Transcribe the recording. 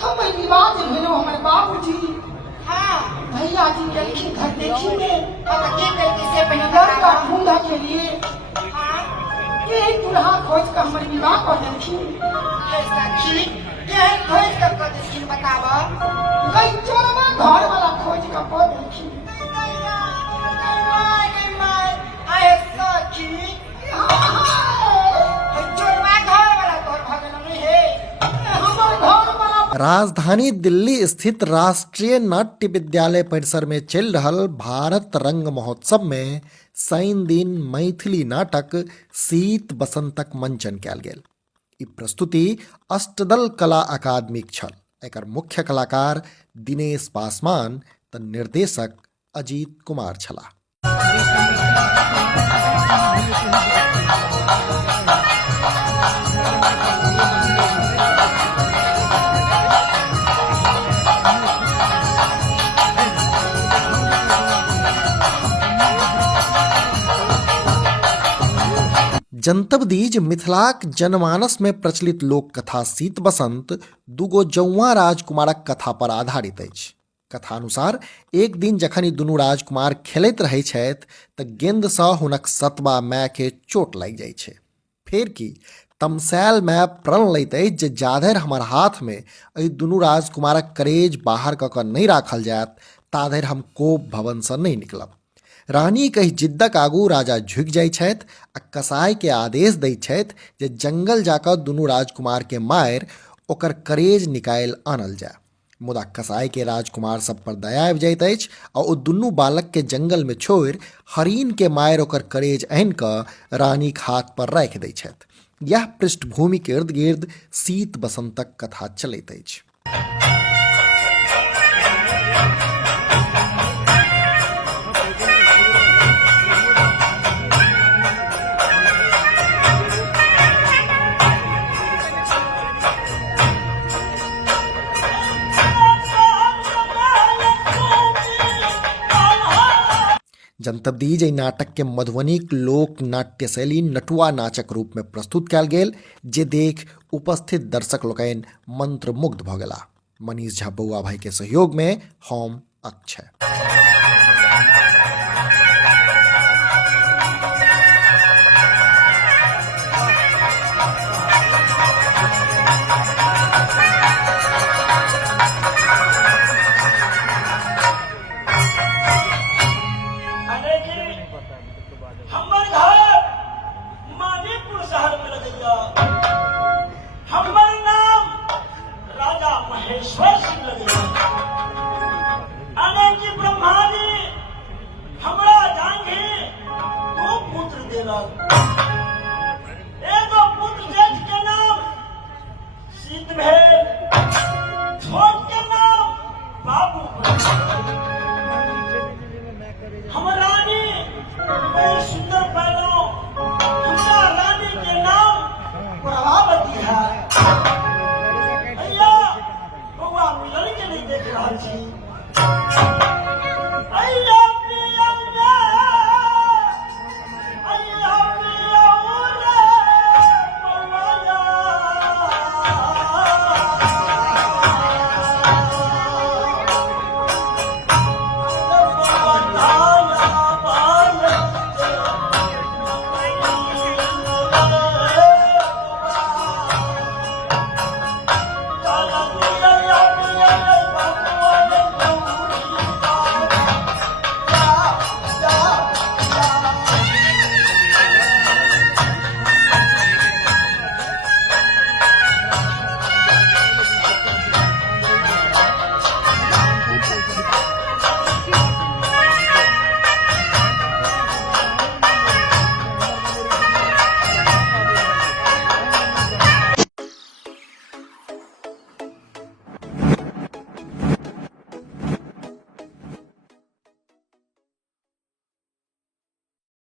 हम विवाह जे भेलो हमर बाबूजी हाँ भैया जी गेलखिन घर देखी में अब के करके से पहले लड़का ढूंढा के लिए हाँ ये दुल्हा खोज कर हमर विवाह कर देलखिन। हे सखी केहन खोज कर कर देलखिन बतावा गई चोरवा घर वाला खोज कर कर देलखिन। आए सखी चोरवा घर वाला तोर भगन नहीं है हमर घर वाला राजधानी दिल्ली स्थित राष्ट्रीय नाट्य विद्यालय परिसर में चल रहल भारत रंग महोत्सव में शनि दिन मैथिली नाटक शीत बसंतक मंचन कयल गेल। ई प्रस्तुति अष्टदल कला अकादमिक छल। एकर मुख्य कलाकार दिनेश पासवान त निर्देशक अजीत कुमार छलाह। जनतब दीज मिथिलाक जनमानस में प्रचलित लोक कथा शीत बसंत दूगो जौआ राजकुमारक कथा पर आधारित अछि। कथानुसार एक दिन जखन ई दुनू राजकुमार खेलैत रहै छथि तऽ गेंदसँ हुनक सतबा माय के चोट लागि जाइ छै। फेर की तमसायल माय प्रण लैत अछि जे जाधरि हमर हाथ में एहि दुनू राजकुमारक करेज बाहर कऽ कऽ नहि राखल जायत ताधरि हम कोप भवनसँ नहि निकलब। रानी कहि जिद्दक आगू राजा झुकि जाइ छथि आ कसाई के आदेश दैत छथि जे जंगल जाकऽ दुनू राजकुमार के मारि ओकर करेज निकालि आनल जाय। मुदा कसाई के राजकुमार सब पर दया आबि जाइत अछि आ ओ दुनू बालक के जंगल में छोड़ि हरिन के मारि ओकर करेज आनि कऽ रानीक हाथ पर राखि दैत छथि। यह पृष्ठभूमि के इर्द गिर्द शीत बसंतक कथा चलैत अछि। जनतब दीज एहि नाटक के मधुबनीक लोक नाट्य शैली नटुआ नाचक रूप में प्रस्तुत कयल गेल जे देख उपस्थित दर्शक लोकनि मंत्रमुग्ध भऽ गेलाह। मनीष झा बौआ भाई के सहयोग में हम अक्षय। हमर घर मानीपुर शहर में लगैया। हमर नाम राजा महेश्वर सिंह लगैया। अनेकी ब्रह्मा जी हमरा जांघे दो पुत्र देलक। एगो पुत्र जेठ के नाम शीत भेल, छोट के नाम बाबू भेल। हमर रानी बड़ी सुंदर पैलों हमरा रानी के नाम प्रभावती है। भैया बउआ मिलल के नहीं देख रहा छी। अय्या पिया रे, अय्या पिया रे बउआ। Hallelujah.